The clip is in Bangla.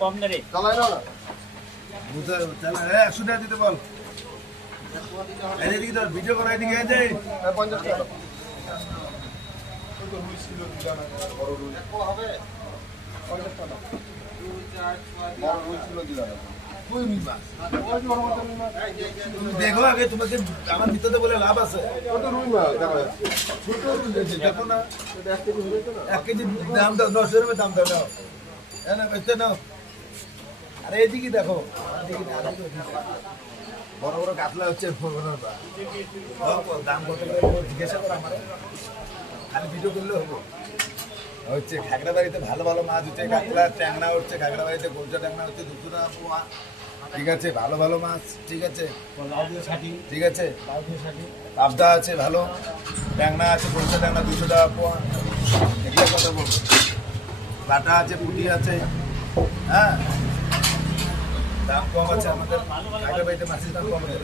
কম না রে চালাই না বুঝা চালা 100 টাকা দিতে বল এদিকে তো ভিডিও করাই দিকে আছে 50 টাকা দেখো আগে তোমাকে আমার ভিতরে বলে লাভ আছে দেখো না 1 কেজি দাম দাও 900 টাকা দাম দাও নাও হ্যাঁ না বেচতে নাও আরে এদিকে দেখো বড় বড় কাতলা হচ্ছে দাম কত করে জিজ্ঞাসা করো আমার খালি ভিডিও করলে হবো হচ্ছে খাগড়াবাড়িতে ভালো ভালো মাছ হচ্ছে কাতলা ট্যাংরা হচ্ছে খাগড়াবাড়িতে গোলচা ট্যাংরা হচ্ছে 200 টাকা পোয়া ঠিক আছে ভালো ভালো মাছ ঠিক আছে ঠিক আছে পাবদা আছে ভালো ট্যাংরা আছে গোলচা ট্যাংরা 200 টাকা পোয়া এগুলো কথা বলবো বাটা আছে পুঁটি আছে হ্যাঁ দাম কম আছে আমাদের খাগড়াবাড়িতে মাছের দাম কম আছে